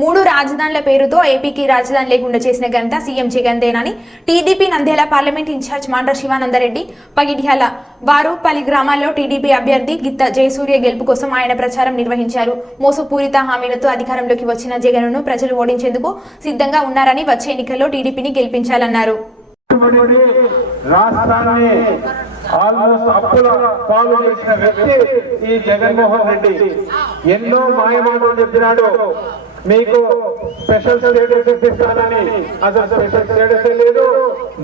మూడు రాజధానుల పేరుతో ఏపీకి రాజధాని లేకుండా చేసిన ఘనత CM జగన్దేనని TDP Nandyal parliament in-charge Mandra Sivananda Reddy. Pagidyala వారు పలు గ్రామాల్లో టీడీపీ అభ్యర్థి గిత్త జయసూర్య గెలుపు కోసం ఆయన ప్రచారం నిర్వహించారు. మోసపూరిత హామీలతో అధికారంలోకి వచ్చిన జగన్ను ప్రజలు ఓడించేందుకు సిద్ధంగా ఉన్నారని వచ్చే ఎన్నికల్లో టీడీపీని గెలిపించాలన్నారు. రాష్ట్రాన్ని ఆల్మోస్ట్ అప్పుల పాలు చేసిన వ్యక్తి ఈ జగన్మోహన్ రెడ్డి. ఎన్నో మాయమాటలు చెప్పినాడు. మీకు స్పెషల్ స్టేటస్ ఇప్పిస్తానని. అసలు స్పెషల్ స్టేటస్ లేదు.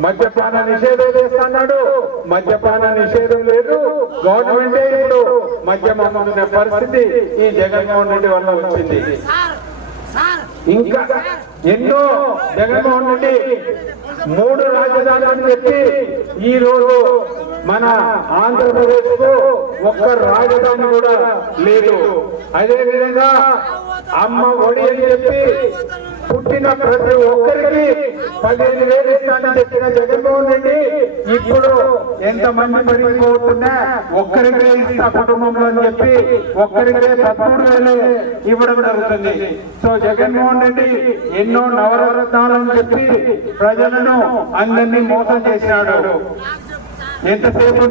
మద్యపాన నిషేధం చేస్తాడు మద్యపాన నిషేధం లేదు. గవర్నమెంటే ఇప్పుడు మద్యం అమ్ముకునే పరిస్థితి ఈ జగన్మోహన్ రెడ్డి వల్ల వచ్చింది. ఇంకా ఎన్నో జగన్మోహన్ రెడ్డి మూడు రాజధానులను పెట్టి ఈ రోజు మన ఆంధ్రప్రదేశ్కు ఒక్క రాజధాని కూడా లేదు. అదే విధంగా అమ్మ ఒడి అని చెప్పి పుట్టిన ప్రతి ఒక్కరికి పదిహేను వేలు ఇస్తానని చెప్పిన జగన్మోహన్ రెడ్డి ఇప్పుడు ఎంత మంది పెరిగిపోతున్నా ఒక్కరికే ఇస్తా కుటుంబంలో అని చెప్పి ఒక్కరికే పదమూడు వేలు ఇవ్వడం జరుగుతుంది. సో జగన్మోహన్ రెడ్డి ఎన్నో నవరత్నాలను చెప్పి ప్రజలను అందరినీ మోసం చేసినాడు ఎంతసేపు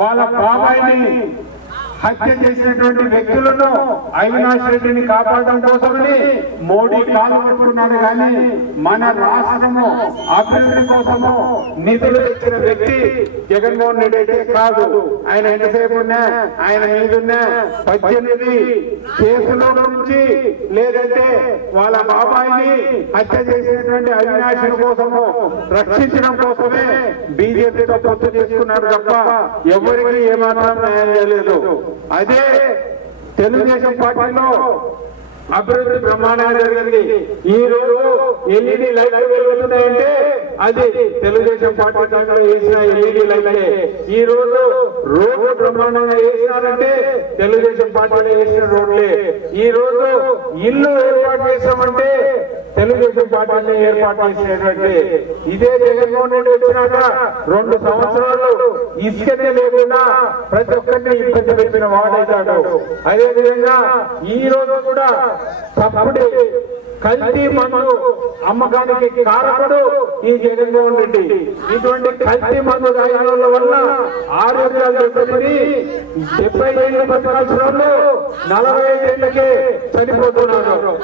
వాళ్ళ బాబాయిని హత్య చేసినటువంటి వ్యక్తులను అవినాష్ రెడ్డిని కాపాడడం కోసమని మోడీ పాల్గొంటున్నాడు కానీ మన రాష్ట్రము అభివృద్ధి కోసము నిధులు తెచ్చిన వ్యక్తి జగన్మోహన్ రెడ్డి అయితే కాదు. ఆయన ఎంతసేపు ఉన్నా ఆయన మీదున్న పద్దెనిమిది కేసుల నుంచి లేదంటే వాళ్ళ బాబాయిని హత్య చేసినటువంటి అవినాశ్ కోసము రక్షించడం కోసమే బీజేపీతో పొత్తు చేసుకున్నారు తప్ప ఎవరికి ఏమాత్రం న్యాయం చేయలేదు. అదే తెలుగుదేశం పార్టీలో అభివృద్ధి ప్రమాణాలు జరిగింది. ఈ రోజు ఎల్ఈడి లైట్లు వెలుగుతున్నాయంటే అది తెలుగుదేశం పార్టీ టైంలో వేసిన ఎల్ఈడి లైట్లే ఈ రోజు రోడ్లు బ్రహ్మాండంగా వేసినారంటే తెలుగుదేశం పార్టీలో వేసిన రోడ్లే. ఈ రోజు ఇల్లు ఏర్పాటు చేసామంటే తెలుగుదేశం పార్టీని ఏర్పాటు చేసినటువంటి ఇదే జగన్మోహన్ రెడ్డి వచ్చినాక రెండు సంవత్సరాలు ఇసుకనే లేకుండా ప్రతి ఒక్కరిని ఇబ్బంది పెట్టిన వాడైతాడు అదే విధంగా ఈ రోజు కూడా తప్పుడు కల్తీ మందు అమ్మకానికి కారకుడు ఈ జగన్మోహన్ రెడ్డి ఇటువంటి కల్తీ మందు తాగిన వల్ల ఆరోగ్యాలు దెబ్బతిని డెబ్బై ఏళ్ళు బతకాల్సిన వాళ్ళు నలభై ఐదేళ్ళకే చనిపోతున్నారు